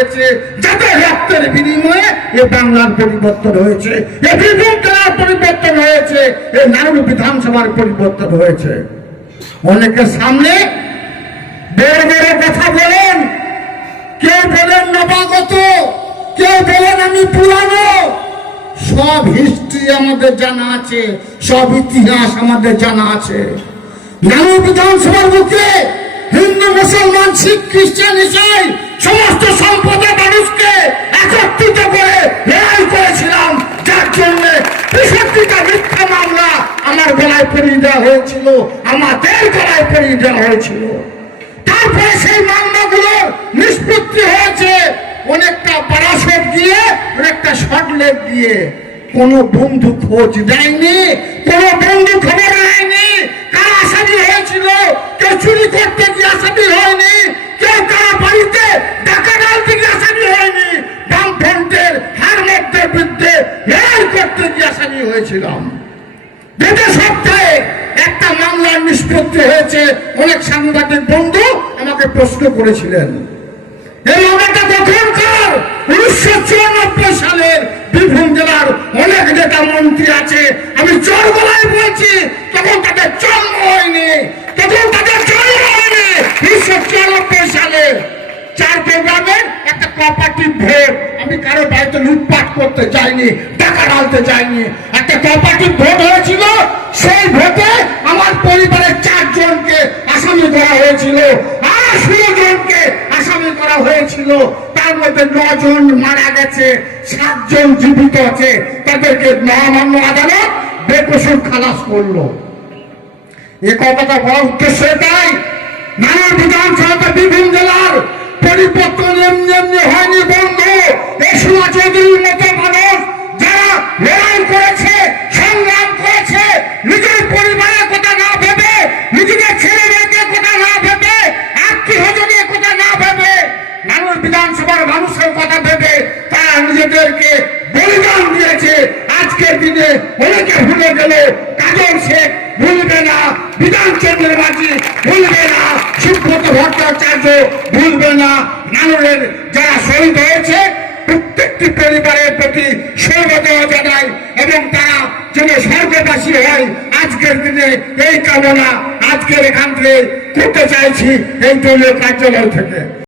হয়েছে, যাদের রক্তের বিনিময়ে এ বাংলার পরিবর্তন হয়েছে, এ বীরভূম পরিবর্তন হয়েছে, এ নারুল বিধানসভার পরিবর্তন হয়েছে। অনেকের সামনে বড় বড় কথা বলেন, কেউ বলেন নবাগত, কেউ বলেন আমি পুরানো। সব হিস্ট্রি আমাদের জানা আছে, সব ইতিহাস আমাদের জানা আছে। নানু বিধানসভার বুকে হিন্দু, মুসলমান, শিখ, খ্রিস্টান, ইসাই, সমস্ত গলায় পরিয়ে দেওয়া হয়েছিল, আমাদের গলায় পরিয়ে দেওয়া হয়েছিল। তারপরে সেই মামলাগুলোর নিষ্পত্তি হয়েছে। অনেকটা বারাসত দিয়ে অনেকটা শর্টলেট দিয়ে কোন বন্ধু খোঁজ দেয়নি, কোন বন্ধু খবর নেয়নি কার আসামি হয়েছিল, কেউ চুরি করতে গিয়ে আসামি হয়নি, কেউ কার বাড়িতে টাকা ডালতে গিয়ে আসামি হয়নি, বামফ্রন্টের হার মধ্যে বিরুদ্ধে লড়াই করতে গিয়ে আসামি হয়েছিলাম। গত একটা মামলার নিষ্পত্তি হয়েছে। অনেক সাংবাদিক বন্ধু আমাকে প্রশ্ন করেছিলেন। আমি গলায় বলছি, তখন তখন উনিশশো চুরানব্বই চার একটা ভোট। আমি কারও বাড়িতে লুটপাট করতে চাইনি টাকা ঢালতে চাইনি একটা কোঅপারেটিভ ভোট হয়েছিল সেই ভোটে আমার পরিবারের চারজনকে আসামি করা হয়েছিল। আর ষোলো জনকে আসামি করা হয়েছিল। তার মধ্যে নজন মারা গেছে, সাতজন জীবিত আছে। তাদেরকে মহামান্য আদালত বেকসুর খালাস করল। এ কথাটা বলার উদ্দেশ্য এটাই। নানা বিধানসভা বীরভূম জেলার পরিবর্তন এমনি এমনি হয়নি বন্ধু। এই সুমা চৌধুরীর মানুষ যারা লড়াই করেছে সংগ্রাম করেছে নিজের পরিবারের কথা না ভেবে নিজেদের ছেলে মেয়েদের কথা না ভেবে আত্মীয় স্বজনের কথা না ভেবে নানুর বিধানসভার মানুষের কথা ভেবে তারা নিজেদেরকে বলিদান দিয়েছে। আজকের দিনে অনেকে ভুলে গেলে কাজল শেখ ভুলবে না, বিধান মাঝি ভুলবে না, সুব্রত ভট্টাচার্য ভুলবে না, নানুরের যারা শহীদ হয়েছে, প্রত্যেকটি পরিবারের প্রতি সর্বদয় জানাই এবং তারা যেন স্বর্গবাসী হয়, আজকের দিনে এই কামনা আজকের এখান থেকে করতে চাইছি এই দলীয় কার্যালয় থেকে।